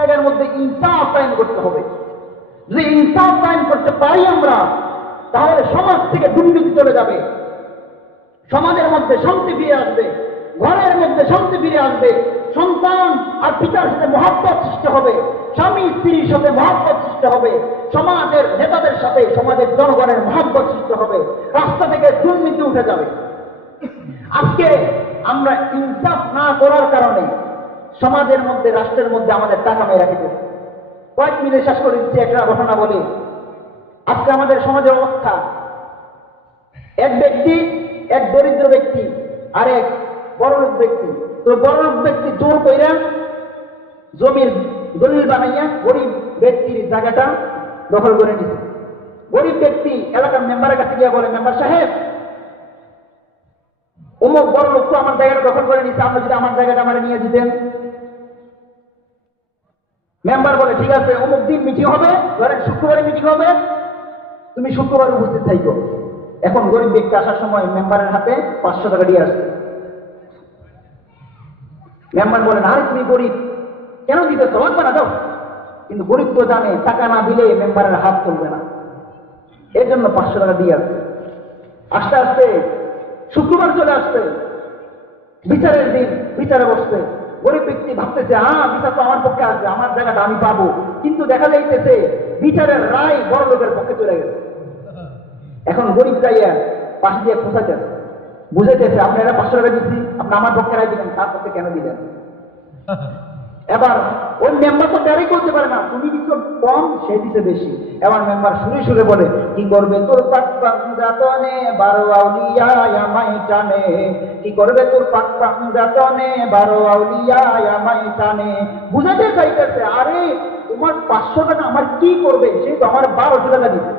জায়গার মধ্যে ইনসাফ কায়েম করতে হবে। যদি ইনসাফ কায়েম করতে পারি আমরা, তাহলে সমাজ থেকে দুর্নীতি চলে যাবে, সমাজের মধ্যে শান্তি ফিরে আসবে, ঘরের মধ্যে শান্তি ফিরে আসবে, সন্তান আর পিতার সাথে মহব্বত সৃষ্টি হবে, স্বামী স্ত্রীর সাথে মহব্বত সৃষ্টি হবে, সমাজের নেতাদের সাথে সমাজের জনগণের মহব্বত সৃষ্টি হবে, রাস্তা থেকে দুর্নীতি উঠে যাবে। আজকে আমরা ইনসাফ না করার কারণে সমাজের মধ্যে, রাষ্ট্রের মধ্যে আমাদের টাকা মেয়ে রাখিতেছে। কয়েক মিনিট শেষ করে দিচ্ছি, একটা ঘটনা বলি। আজকে আমাদের সমাজের অবস্থা, এক ব্যক্তি, এক দরিদ্র ব্যক্তি আর এক বড়লোক ব্যক্তি। তো বড়লোক ব্যক্তি জোর কইরা জমির দলিল বানাইয়া গরিব ব্যক্তির জায়গাটা দখল করে নিছে। গরিব ব্যক্তি এলাকার মেম্বারের কাছে গিয়ে বলে, মেম্বার সাহেব, অমুক বড় লোক তো আমার জায়গাটা দখল করে নিছে, আপনি যদি আমার জায়গাটা আমার নিয়ে দিতেন। মেম্বার বলে, ঠিক আছে, অমুক দিন মিটিং হবে, ধরেন শুক্রবারে মিটিং হবে, তুমি শুক্রবার উপস্থিত থাকো। এখন গরিব ব্যক্তি আসার সময় মেম্বারের হাতে 500 টাকা দিয়ে আসছে। মেম্বার বলেন, আরে তুমি গরিব, কেন দিতে তো লাগবে না, দাও। কিন্তু গরিব তো জানে টাকা না দিলে মেম্বারের হাত চলবে না, এর জন্য 500 টাকা দিয়ে আসছে। আস্তে আস্তে শুক্রবার চলে আসছে, বিচারের দিন, বিচারে বসছে। গরিব ব্যক্তি ভাবতেছে, হ্যাঁ, বিচার তো আমার পক্ষে আসবে, আমার জায়গাটা আমি পাবো। কিন্তু দেখা যাইতেছে বিচারের রায় বড় লোকের পক্ষে চলে গেছে। এখন গরিব যাইয়া পাশ দিয়ে খোঁচাইতেছে, বুঝাইতেছে, আপনারা 500 টাকা দিচ্ছি, আপনি আমার পক্ষে রায় দিবেন, তার পক্ষে কেন দিলেন? এবার ওই মেম্বার তো তারই করতে পারে না, তুমি দিচ্ছ কম, সে দিচ্ছে বেশি। এবার মেম্বার সুরে সুরে বলে, কি করবে তোর পাকপাঞ্জাতনে 12 আউলিয়া আমায় টানে, কি করবে তোর পাকপাঞ্জাতনে 12 আউলিয়া আমায় টানে। বুঝাতে চাইতেছে, আরে তোমার 500 টাকা আমার কি করবে, সে তো আমার 1200 টাকা দিচ্ছে।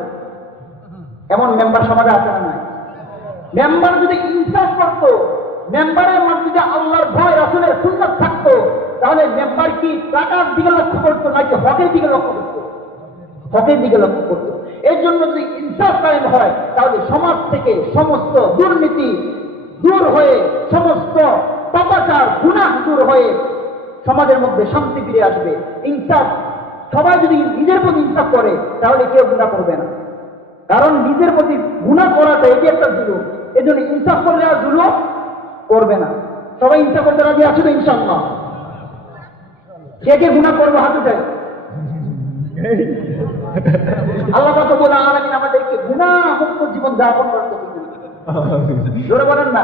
এমন মেম্বার সমাজে আছে না নাই? মেম্বার যদি ইনসাফ করতো, মেম্বারের মধ্যে যদি আল্লাহর ভয়, রাসূলের সুন্নাত থাকতো, তাহলে মেম্বার কি টাকার দিকে লক্ষ্য করতো নাকি হকের দিকে লক্ষ্য করতো? হকের দিকে লক্ষ্য করতো। এর জন্য যদি ইনসাফ কায়েম হয়, তাহলে সমাজ থেকে সমস্ত দুর্নীতি দূর হয়ে, সমস্ত পাপাচার গুনাহ দূর হয়ে সমাজের মধ্যে শান্তি ফিরে আসবে। ইনসাফ, সবাই যদি নিজের প্রতি ইনসাফ করে, তাহলে কেউ গুনাহ করবে না। কারণ নিজের প্রতি গুনাহ করাটা এটি একটা জুলুম। এই জন্য ইনসাফ করলে আর জুলুম করবে না। সবাই ইনসাফ করতে রাজি আছে তো? ইনশাআল্লাহ। কে কে গুনাহ করবো হাত উঠায়? আল্লাহ পাক রব্বুল আলামিন আমাদেরকে গুনাহ মুক্ত জীবন যাপন করতে দিবেন। জোরে বলেন না।